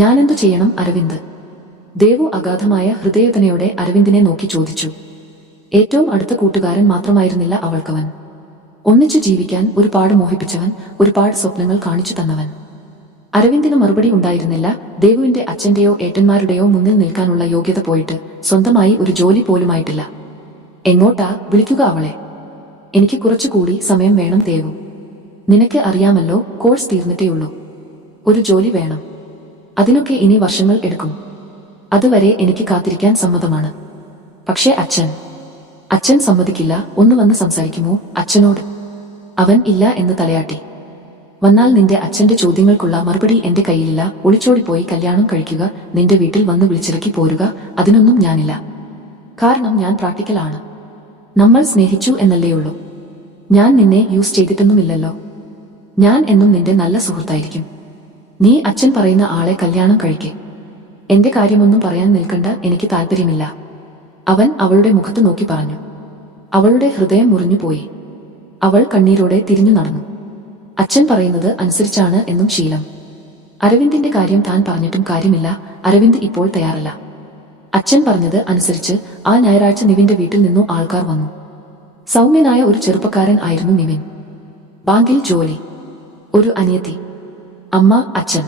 ഞാനെന്തു ചെയ്യണം അരവിന്ദ്? ദേവു അഗാധമായ ഹൃദയതനയോടെ അരവിന്ദിനെ നോക്കി ചോദിച്ചു. ഏറ്റവും അടുത്ത കൂട്ടുകാരൻ മാത്രമായിരുന്നില്ല അവൾക്കവൻ. ഒന്നിച്ചു ജീവിക്കാൻ ഒരുപാട് മോഹിപ്പിച്ചവൻ, ഒരുപാട് സ്വപ്നങ്ങൾ കാണിച്ചു തന്നവൻ. അരവിന്ദിന് മറുപടി ഉണ്ടായിരുന്നില്ല. ദേവുവിന്റെ അച്ഛന്റെയോ ഏട്ടന്മാരുടെയോ മുന്നിൽ നിൽക്കാനുള്ള യോഗ്യത പോയിട്ട് സ്വന്തമായി ഒരു ജോലി പോലുമായിട്ടില്ല. എങ്ങോട്ടാ? വിളിക്കുക അവളെ. എനിക്ക് കുറച്ചുകൂടി സമയം വേണം ദേവു. നിനക്ക് അറിയാമല്ലോ, കോഴ്സ് തീർന്നിട്ടേയുള്ളൂ. ഒരു ജോലി വേണം. അതിനൊക്കെ ഇനി വർഷങ്ങൾ എടുക്കും. അതുവരെ എനിക്ക് കാത്തിരിക്കാൻ സമ്മതമാണ്. പക്ഷേ അച്ഛൻ സമ്മതിക്കില്ല. ഒന്ന് വന്ന് സംസാരിക്കുമോ അച്ഛനോട്? അവൻ ഇല്ല എന്ന് തലയാട്ടി. വന്നാൽ നിന്റെ അച്ഛന്റെ ചോദ്യങ്ങൾക്കുള്ള മറുപടി എന്റെ കയ്യിലില്ല. ഒളിച്ചോടിപ്പോയി കല്യാണം കഴിക്കുക, നിന്റെ വീട്ടിൽ വന്ന് വിളിച്ചിറക്കി പോരുക, അതിനൊന്നും ഞാനില്ല. കാരണം ഞാൻ പ്രാക്ടിക്കൽ ആണ്. നമ്മൾ സ്നേഹിച്ചു എന്നല്ലേയുള്ളൂ. ഞാൻ നിന്നെ യൂസ് ചെയ്തിട്ടൊന്നുമില്ലല്ലോ. ഞാൻ എന്നും നിന്റെ നല്ല സുഹൃത്തായിരിക്കും. നീ അച്ഛൻ പറയുന്ന ആളെ കല്യാണം കഴിക്കേ. എന്റെ കാര്യമൊന്നും പറയാൻ നിൽക്കണ്ട, എനിക്ക് താല്പര്യമില്ല. അവൻ അവളുടെ മുഖത്ത് നോക്കി പറഞ്ഞു. അവളുടെ ഹൃദയം മുറിഞ്ഞുപോയി. അവൾ കണ്ണീരോടെ തിരിഞ്ഞു നടന്നു. അച്ഛൻ പറയുന്നത് അനുസരിച്ചാണ് എന്നും ശീലം. അരവിന്ദിന്റെ കാര്യം താൻ പറഞ്ഞിട്ടും കാര്യമില്ല. അരവിന്ദ് ഇപ്പോൾ തയ്യാറല്ല. അച്ഛൻ പറഞ്ഞത് അനുസരിച്ച് ആ ഞായറാഴ്ച നിവിന്റെ വീട്ടിൽ നിന്നു ആൾക്കാർ വന്നു. സൗമ്യനായ ഒരു ചെറുപ്പക്കാരൻ ആയിരുന്നു നിവിൻ. ബാങ്കിൽ ജോലി, ഒരു അനിയത്തി, അമ്മ, അച്ഛൻ.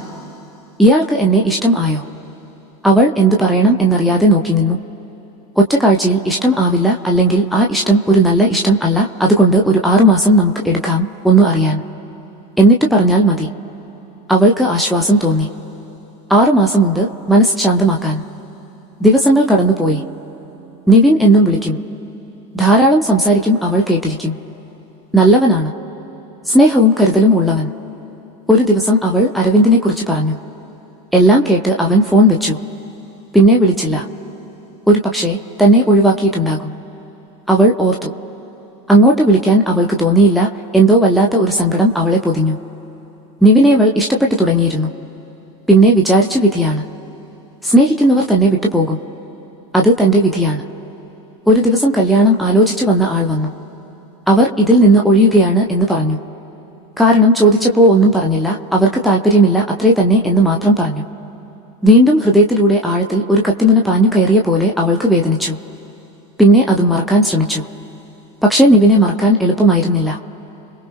ഇയാൾക്ക് എന്നെ ഇഷ്ടം ആയോ? അവൾ എന്തു പറയണം എന്നറിയാതെ നോക്കി നിന്നു. ഒറ്റ കാഴ്ചയിൽ ഇഷ്ടം ആവില്ല, അല്ലെങ്കിൽ ആ ഇഷ്ടം ഒരു നല്ല ഇഷ്ടം അല്ല. അതുകൊണ്ട് ഒരു 6 മാസം നമുക്ക് എടുക്കാം ഒന്നു അറിയാൻ. എന്നിട്ട് പറഞ്ഞാൽ മതി. അവൾക്ക് ആശ്വാസം തോന്നി. 6 മാസമുണ്ട് മനസ്സ് ശാന്തമാക്കാൻ. ദിവസങ്ങൾ കടന്നുപോയി. നിവിൻ എന്നും വിളിക്കും, ധാരാളം സംസാരിക്കും. അവൾ കേട്ടിരിക്കും. നല്ലവനാണ്, സ്നേഹവും കരുതലും ഉള്ളവൻ. ഒരു ദിവസം അവൾ അരവിന്ദിനെ കുറിച്ച് പറഞ്ഞു. എല്ലാം കേട്ട് അവൻ ഫോൺ വെച്ചു. പിന്നെ വിളിച്ചില്ല. ഒരു പക്ഷേ തന്നെ ഒഴിവാക്കിയിട്ടുണ്ടാകും. അവൾ ഓർത്തു. അങ്ങോട്ട് വിളിക്കാൻ അവൾക്ക് തോന്നിയില്ല. എന്തോ വല്ലാത്ത ഒരു സങ്കടം അവളെ പൊതിഞ്ഞു. നിവിനെ അവൾ ഇഷ്ടപ്പെട്ടു തുടങ്ങിയിരുന്നു. പിന്നെ വിചാരിച്ചു, വിധിയാണ്. സ്നേഹിക്കുന്നവർ തന്നെ വിട്ടുപോകും. അത് തന്റെ വിധിയാണ്. ഒരു ദിവസം കല്യാണം ആലോചിച്ചു വന്ന ആൾ വന്നു. അവർ ഇതിൽ നിന്ന് ഒഴിയുകയാണ് എന്ന് പറഞ്ഞു. കാരണം ചോദിച്ചപ്പോ ഒന്നും പറഞ്ഞില്ല. അവർക്ക് താല്പര്യമില്ല, അത്രേ തന്നെ എന്ന് മാത്രം പറഞ്ഞു. വീണ്ടും ഹൃദയത്തിലൂടെ ആഴത്തിൽ ഒരു കത്തിമുന പാഞ്ഞു കയറിയ പോലെ അവൾക്ക് വേദനിച്ചു. പിന്നെ അതും മറക്കാൻ ശ്രമിച്ചു. പക്ഷേ നിവിനെ മറക്കാൻ എളുപ്പമായിരുന്നില്ല.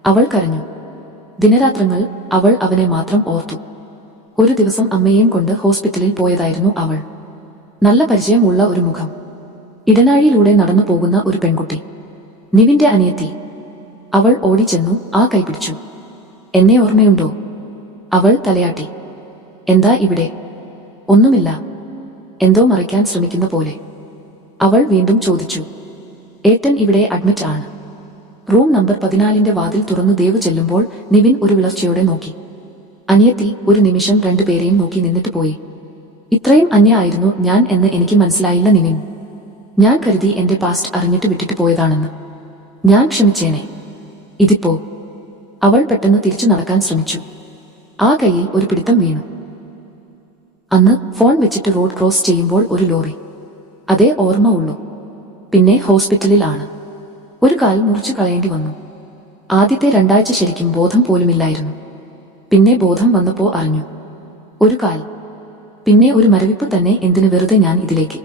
അവൾ കരഞ്ഞു. ദിനരാത്രങ്ങൾ അവൾ അവനെ മാത്രം ഓർത്തു. ഒരു ദിവസം അമ്മയെയും കൊണ്ട് ഹോസ്പിറ്റലിൽ പോയതായിരുന്നു അവൾ. നല്ല പരിചയമുള്ള ഒരു മുഖം. ഇടനാഴിയിലൂടെ നടന്നു പോകുന്ന ഒരു പെൺകുട്ടി, നിവിന്റെ അനിയത്തി. അവൾ ഓടിച്ചെന്നു ആ കൈ പിടിച്ചു. എന്നെ ഓർമ്മയുണ്ടോ? അവൾ തലയാട്ടി. എന്താ ഇവിടെ? ഒന്നുമില്ല. എന്തോ മറയ്ക്കാൻ ശ്രമിക്കുന്ന പോലെ അവൾ വീണ്ടും ചോദിച്ചു. ഏട്ടൻ ഇവിടെ അഡ്മിറ്റ് ആണ്. റൂം നമ്പർ 14ന്റെ വാതിൽ തുറന്നു ദേവു ചെല്ലുമ്പോൾ നിവിൻ ഒരു വിളർച്ചയോടെ നോക്കി. അനിയത്തി ഒരു നിമിഷം രണ്ടുപേരെയും നോക്കി നിന്നിട്ട് പോയി. ഇത്രയും അന്യായിരുന്നു ഞാൻ എന്ന് എനിക്ക് മനസ്സിലായില്ല നിവിൻ. ഞാൻ കരുതി എന്റെ പാസ്റ്റ് അറിഞ്ഞിട്ട് വിട്ടിട്ട് പോയതാണെന്ന്. ഞാൻ ക്ഷമിച്ചേനെ. ഇതിപ്പോ. അവൾ പെട്ടെന്ന് തിരിച്ചു നടക്കാൻ ശ്രമിച്ചു. ആ കൈയിൽ ഒരു പിടുത്തം വീണു. അന്ന് ഫോൺ വെച്ചിട്ട് റോഡ് ക്രോസ് ചെയ്യുമ്പോൾ ഒരു ലോറി. അതേ ഓർമ്മ ഉള്ളൂ. പിന്നെ ഹോസ്പിറ്റലിൽ ആണ്. ഒരു കാൽ മുറിച്ചു കളയേണ്ടി വന്നു. ആദ്യത്തെ 2 ആഴ്ച ശരിക്കും ബോധം പോലുമില്ലായിരുന്നു. പിന്നെ ബോധം വന്നപ്പോ അറിഞ്ഞു. ഒരു കാൽ. പിന്നെ ഒരു മരവിപ്പ് തന്നെ. എന്തിനു വെറുതെ ഞാൻ ഇതിലേക്ക്?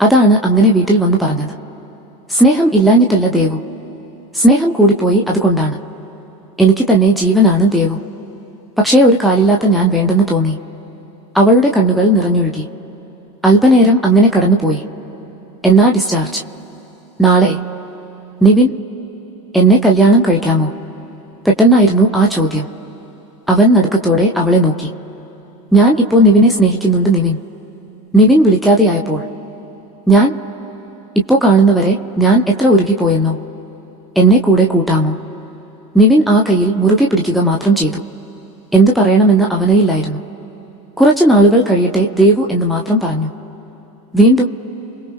അതാണ് അങ്ങനെ വീട്ടിൽ വന്നു പറഞ്ഞത്. സ്നേഹം ഇല്ലാഞ്ഞിട്ടല്ല ദേവു, സ്നേഹം കൂടിപ്പോയി, അതുകൊണ്ടാണ്. എനിക്ക് തന്നെ ജീവനാണ് ദേവു. പക്ഷേ ഒരു കാലില്ലാത്ത ഞാൻ വേണ്ടെന്ന് തോന്നി. അവളുടെ കണ്ണുകൾ നിറഞ്ഞൊഴുകി. അല്പനേരം അങ്ങനെ കടന്നുപോയി. എന്നാ ഡിസ്ചാർജ്? നാളെ. നിവിൻ, എന്നെ കല്യാണം കഴിക്കാമോ? പെട്ടെന്നായിരുന്നു ആ ചോദ്യം. അവൻ നടുക്കത്തോടെ അവളെ നോക്കി. ഞാൻ ഇപ്പോ നിവിനെ സ്നേഹിക്കുന്നുണ്ട് നിവിൻ. നിവിൻ വിളിക്കാതെയായപ്പോൾ ഞാൻ ഇപ്പോ കാണുന്നവരെ ഞാൻ എത്ര ഉരുകിപ്പോയെന്നോ. എന്നെ കൂടെ കൂട്ടാമോ? നിവിൻ ആ കൈയിൽ മുറുകെ പിടിക്കുക മാത്രം ചെയ്തു. എന്തു പറയണമെന്ന് അവനയില്ലായിരുന്നു. കുറച്ചു നാളുകൾ കഴിയട്ടെ ദേവു എന്ന് മാത്രം പറഞ്ഞു. വീണ്ടും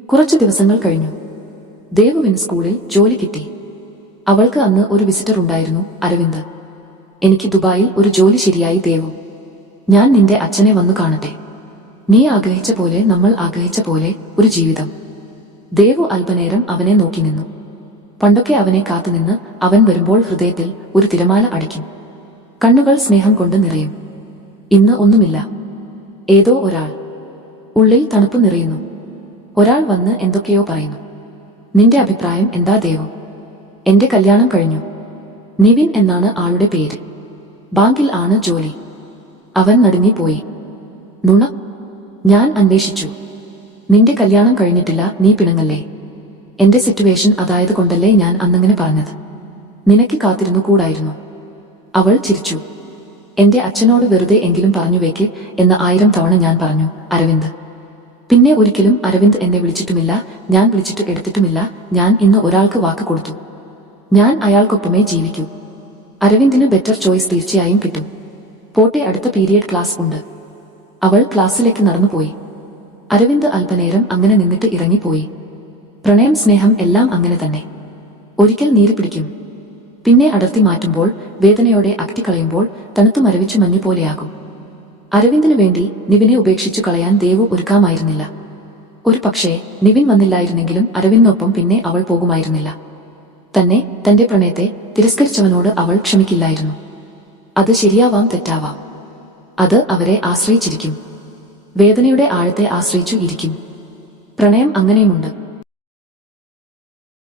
കുറച്ചു ദിവസങ്ങൾ കഴിഞ്ഞു. ദേവുവിന് സ്കൂളിൽ ജോലി കിട്ടി. അവൾക്ക് അന്ന് ഒരു വിസിറ്റർ ഉണ്ടായിരുന്നു, അരവിന്ദ്. എനിക്ക് ദുബായിൽ ഒരു ജോലി ശരിയായി ദേവു. ഞാൻ നിന്റെ അച്ഛനെ വന്നു കാണട്ടെ. നീ ആഗ്രഹിച്ച പോലെ, നമ്മൾ ആഗ്രഹിച്ച പോലെ ഒരു ജീവിതം. ദേവു അല്പനേരം അവനെ നോക്കി നിന്നു. പണ്ടൊക്കെ അവനെ കാത്തുനിന്ന് അവൻ വരുമ്പോൾ ഹൃദയത്തിൽ ഒരു തിരമാല അടിക്കും. കണ്ണുകൾ സ്നേഹം കൊണ്ട് നിറയും. ഇന്ന് ഒന്നുമില്ല. ഏതോ ഒരാൾ. ഉള്ളിൽ തണുപ്പ് നിറയുന്നു. ഒരാൾ വന്ന് എന്തൊക്കെയോ പറയുന്നു. നിന്റെ അഭിപ്രായം എന്താ ദേവു? എന്റെ കല്യാണം കഴിഞ്ഞു. നിവിൻ എന്നാണ് ആളുടെ പേര്. ബാങ്കിൽ ആണ് ജോലി. അവൻ നടുങ്ങിപ്പോയി. നുണ? ഞാൻ അന്വേഷിച്ചു. നിന്റെ കല്യാണം കഴിഞ്ഞിട്ടില്ല, നീ പിണങ്ങല്ലേ. എന്റെ സിറ്റുവേഷൻ അതായത് കൊണ്ടല്ലേ ഞാൻ അന്നങ്ങനെ പറഞ്ഞത്. നിനക്ക് കാത്തിരുന്നു കൂടായിരുന്നു. അവൾ ചിരിച്ചു. എന്റെ അച്ഛനോട് വെറുതെ എങ്കിലും പറഞ്ഞുവെക്ക് എന്ന് 1000 തവണ ഞാൻ പറഞ്ഞു അരവിന്ദ്. പിന്നെ ഒരിക്കലും അരവിന്ദ് എന്നെ വിളിച്ചിട്ടുമില്ല, ഞാൻ വിളിച്ചിട്ട് എടുത്തിട്ടുമില്ല. ഞാൻ ഇന്ന് ഒരാൾക്ക് വാക്ക് കൊടുത്തു. ഞാൻ അയാൾക്കൊപ്പമേ ജീവിക്കൂ. അരവിന്ദിന് ബെറ്റർ ചോയ്സ് തീർച്ചയായും കിട്ടും. പോട്ടെ, അടുത്ത പീരിയഡ് ക്ലാസ് ഉണ്ട്. അവൾ ക്ലാസ്സിലേക്ക് നടന്നുപോയി. അരവിന്ദ് അല്പനേരം അങ്ങനെ നിന്നിട്ട് ഇറങ്ങിപ്പോയി. പ്രണയം, സ്നേഹം എല്ലാം അങ്ങനെ തന്നെ. ഒരിക്കൽ നീര് പിടിക്കും, പിന്നെ അടർത്തി മാറ്റുമ്പോൾ, വേദനയോടെ അകറ്റിക്കളയുമ്പോൾ തണുത്തു മരവിച്ചു മഞ്ഞുപോലെയാകും. അരവിന്ദിനു വേണ്ടി നിവിനെ ഉപേക്ഷിച്ചു കളയാൻ ദേവു ഒരുക്കാമായിരുന്നില്ല. ഒരു പക്ഷേ നിവിൻ വന്നില്ലായിരുന്നെങ്കിലും അരവിന്ദിനൊപ്പം പിന്നെ അവൾ പോകുമായിരുന്നില്ല. തന്നെ, തന്റെ പ്രണയത്തെ തിരസ്കരിച്ചവനോട് അവൾ ക്ഷമിക്കില്ലായിരുന്നു. അത് ശരിയാവാം, തെറ്റാവാം. അത് അവരെ ആശ്രയിച്ചിരിക്കും. വേദനയുടെ ആഴത്തെ ആശ്രയിച്ചു ഇരിക്കും. പ്രണയം അങ്ങനെയുമുണ്ട്.